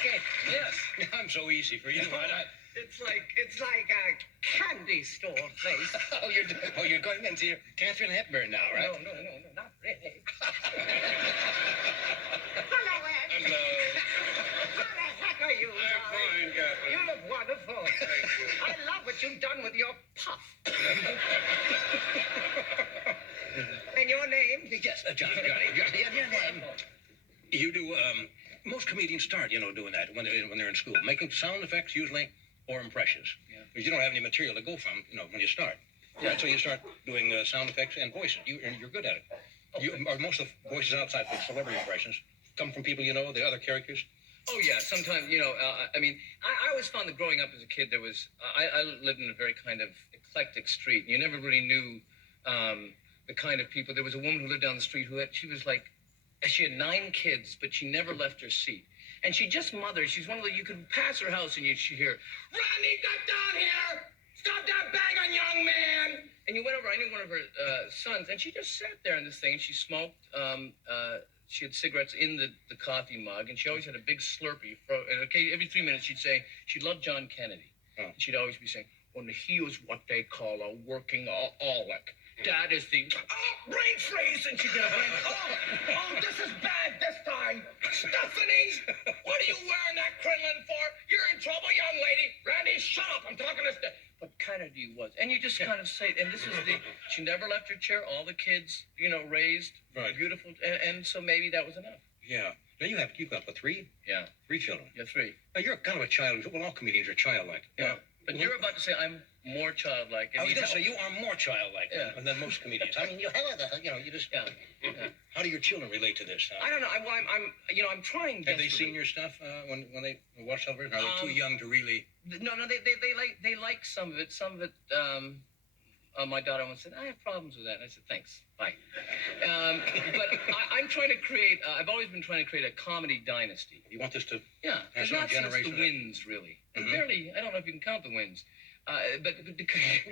Okay, yes. I'm so easy for you. It's like a candy store place. You're going into your Catherine Hepburn now, right? No, not really. Hello, Ed. Hello. How the heck are you? I'm fine, Catherine. You look wonderful. Thank you. I love what you've done with your puff. And your name? Yes, Johnny. Your name. You do, most comedians start, doing that when they're in school, making sound effects usually or impressions. Yeah. Because you don't have any material to go from, when you start. Yeah. So you start doing sound effects and voices. You're good at it. Okay. Most of the voices outside the celebrity impressions come from people the other characters. Oh, yeah. Sometimes, I always found that growing up as a kid, there was, I lived in a very kind of eclectic street. You never really knew the kind of people. There was a woman who lived down the street she had 9 kids, but she never left her seat. And she just mothered. She's one of the, you could pass her house and you'd hear, Rodney, get down here! Stop that banging, young man! And you went over, I knew one of her sons, and she just sat there in this thing, and she smoked, she had cigarettes in the coffee mug, and she always had a big Slurpee. And every 3 minutes she'd say, she loved John Kennedy. Oh. She'd always be saying, when he was what they call a working aholic. That is the, brain freeze, and she'd get a brain, this is bad this time. Stephanie, what are you wearing that crinoline for? You're in trouble, young lady. Randy, shut up, I'm talking to Steph. But Kennedy was, and you just kind of say, and this is she never left her chair, all the kids, raised, right. Beautiful, and so maybe that was enough. Yeah. Now you've got 3? Yeah. 3 children. Yeah, 3. Now you're kind of a child, well, all comedians are childlike. Yeah. But you're about to say I'm more childlike. I was going to say you are more childlike than most comedians. I mean, you just. Yeah. How do your children relate to this? I don't know. I'm trying. Have they seen your stuff when they watch television? Are they too young to really? No. They like some of it. Some of it. My daughter once said, I have problems with that. And I said, thanks. Bye. But I'm trying to create. I've always been trying to create a comedy dynasty. You want this to? Yeah. It's not since the Wins, really. Mm-hmm. Barely. I don't know if you can count the Wins. But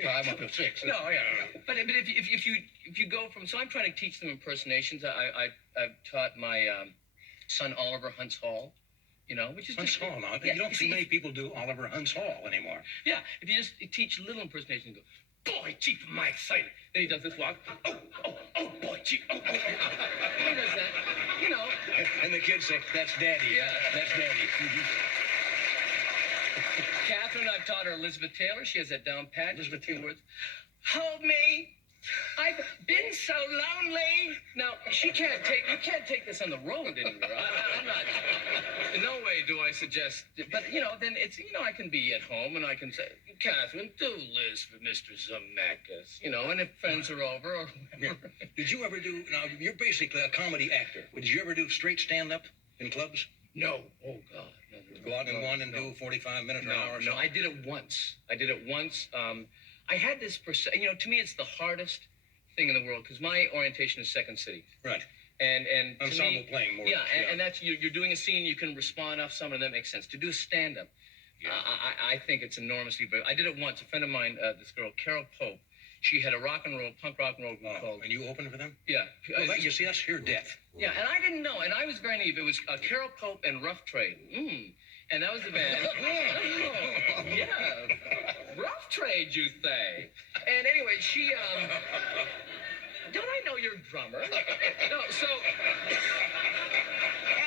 I'm up to 6. No, yeah. But if you go from, so I'm trying to teach them impersonations. I've taught my son Oliver Hunt's Hall, which is Hunt's Hall. Now you don't see many people do Oliver Hunt's Hall anymore. Yeah, if you just teach little impersonations, go, boy, Chief, am I excited. Then he does this walk. Oh, boy, Chief. Oh. He does that, And the kids say, that's Daddy. Yeah, that's Daddy. Catherine, I've taught her Elizabeth Taylor. She has that down pat. Elizabeth Taylor. Hold me. I've been so lonely. Now, you can't take this on the road anymore. I'm not, in no way do I suggest, but, then it's, I can be at home and I can say, Catherine, do this for Mr. Zemeckis, and if friends are over or whatever. Yeah. Did you ever do, now, you're basically a comedy actor. Did you ever do straight stand-up in clubs? No. Oh, God. No. Go out in one and do 45 minutes or an hour or so? No, I did it once. I had this, to me, it's the hardest thing in the world because my orientation is Second City. Right. And ensemble playing more. Yeah, and that's, you're doing a scene, you can respond off some of them, makes sense. To do a stand-up, yeah. I think it's enormously, I did it once. A friend of mine, this girl, Carol Pope, she had a punk rock and roll group called... And you opened for them? Yeah. Well, you see, that's your death. Yeah, and I didn't know, and I was very naive. It was Carol Pope and Rough Trade. And that was the band. Oh, yeah. Rough Trade, you say. And anyway, she, don't I know you're a drummer? No, so...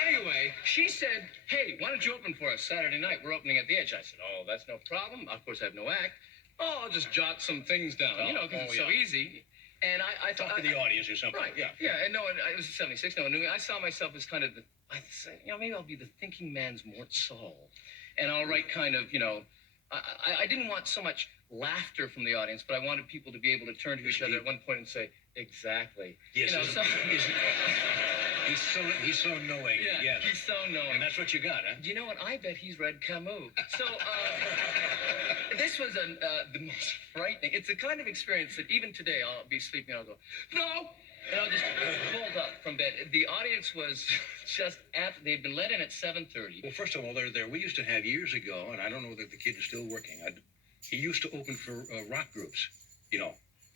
Anyway, she said, hey, why don't you open for us Saturday night? We're opening at the Edge. I said, oh, that's no problem. Of course, I have no act. Oh, I'll just jot some things down, because it's so easy. And I thought... Talk to the audience or something. Right, yeah. And no one, it was 76, no one knew me. I saw myself as kind of I said, maybe I'll be the thinking man's Mort Saul. And I'll write kind of, I didn't want so much laughter from the audience, but I wanted people to be able to turn to each other at one point and say, exactly. Yes, he's so knowing. Yeah, yes. He's so knowing. And that's what you got, huh? You know what? I bet he's read Camus. So, this was the most frightening. It's the kind of experience that even today I'll be sleeping and I'll go, no! And I'll just pulled up from bed. The audience was just they'd been let in at 7:30. Well, first of all, they're there. We used to have years ago, and I don't know that the kid is still working. He used to open for rock groups,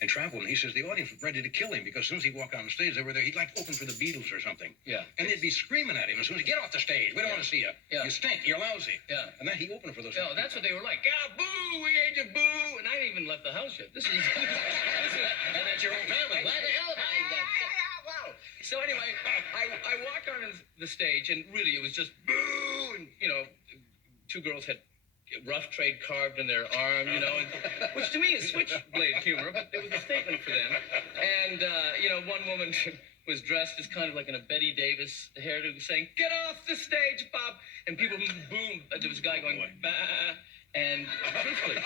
and and traveled, and he says the audience was ready to kill him because as soon as he walked on the stage, they were there. He'd like open for the Beatles or something. Yeah. And they'd be screaming at him as soon as he get off the stage. We don't want to see you. Yeah. You stink. You're lousy. Yeah. And then he opened for those. No, that's what they were like. Ah, boo! We hate you, boo! And I hadn't even left the house yet. This is. And that's your own family. Why the hell have I done? Wow. So anyway, I walked on the stage, and really it was just boo, and two girls had rough trade carved in their arm, and, which to me is switchblade humor, but it was a statement for them. And one woman was dressed as kind of like in a Betty Davis hairdo, saying, "Get off the stage, Bob!" And people boom. There was a guy going, "Bah." And truthfully,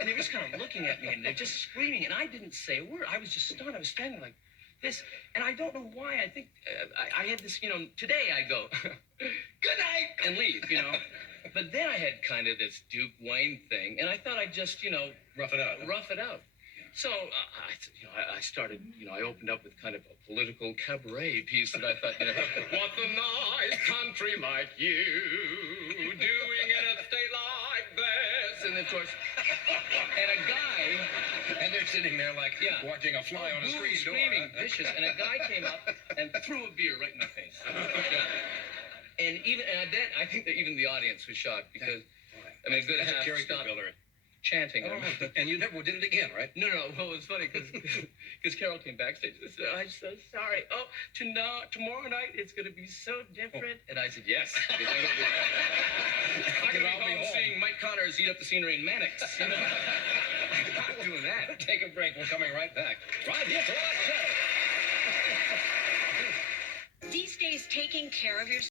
and they were just kind of looking at me, and they're just screaming, and I didn't say a word. I was just stunned. I was standing like this, and I don't know why. I think I had this, today I go, "Good night," and leave, But then I had kind of this Duke Wayne thing, and I thought I'd just, rough it out. Rough it out. So I started, I opened up with kind of a political cabaret piece that I thought, what a nice country like you doing in a state like this, and of course, and a guy, And they're sitting there like watching a fly on a screen door. screaming vicious, and a guy came up and threw a beer right in my face. And then I think that even the audience was shocked because a good That's half a character stopped builder. chanting. And you never did it again, right? No. Well, it was funny because Carol came backstage and said, "I'm so sorry. Oh, tomorrow night it's going to be so different." And I said, "Yes." I'm going to be home seeing Mike Connors eat up the scenery in Mannix. I'm not doing that. Take a break. We're coming right back. Right here for our show. These days, taking care of yourself